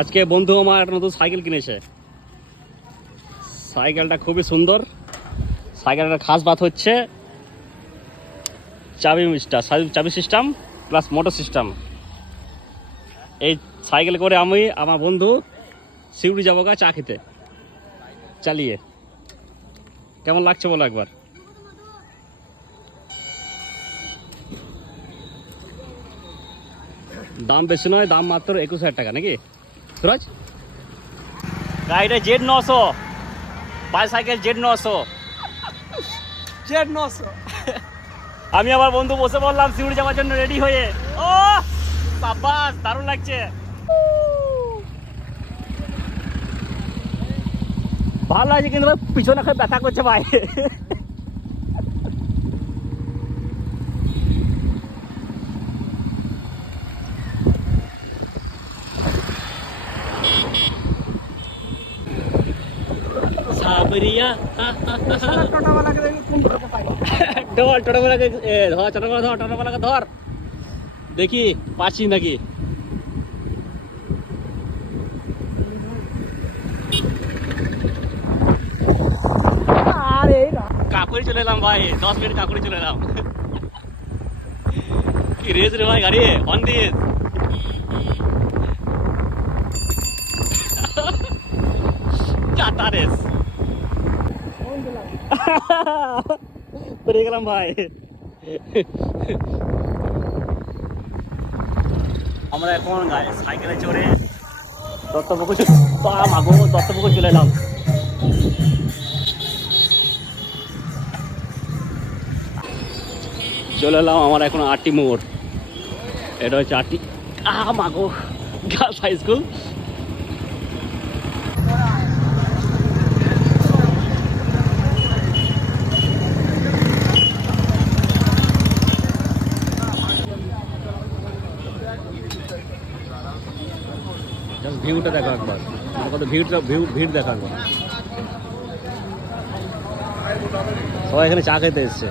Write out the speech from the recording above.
আজকে বন্ধু আমার একটা নতুন সাইকেল কিনেছে। সাইকেলটা খুবই সুন্দর। সাইকেলটার খাস বাত হচ্ছে চাবি সিস্টেম প্লাস মোটর সিস্টেম। এই সাইকেল করে আমি আমার বন্ধু সিউড়ি যাবো গা চা খেতে চালিয়ে। কেমন লাগছে বলো একবার। দাম বেশি নয়, দাম মাত্র 21,000 টাকা নাকি সুরাজ? গাড়িটা Z900 বাইসাইকেল Z900। আমি আমার বন্ধু বসে বললাম সিউড়ি যাওয়ার জন্য রেডি হয়ে। ও বাবা দারুণ লাগছে, ভালো লাগছে, কিন্তু পিছনে খাই ব্যথা করছে ভাই। সাবরিয়া ধর টোটোওয়ালাকে ধর, টোটোওয়ালাকে ধর, দেখি পাচ্ছি নাকি। কাকুরি চলে এলাম ভাই, 10 মিনিট কাকুরি চলে এলাম। কি রেস রে ভাই, গাড়ি অন দিস। চাটা রেস পেরে গেলাম ভাই। আমরা এখন সাইকেলে চড়ে দত্তপুকুর চলে এলাম। চলে এলাম আমার এখন আটি মোড়। এটা হচ্ছে আটি মাগো গার্লস হাই স্কুল। ভিউটা দেখো একবার, কত ভিড় দেখো একবার। সবাই এখানে চা খেতে এসছে।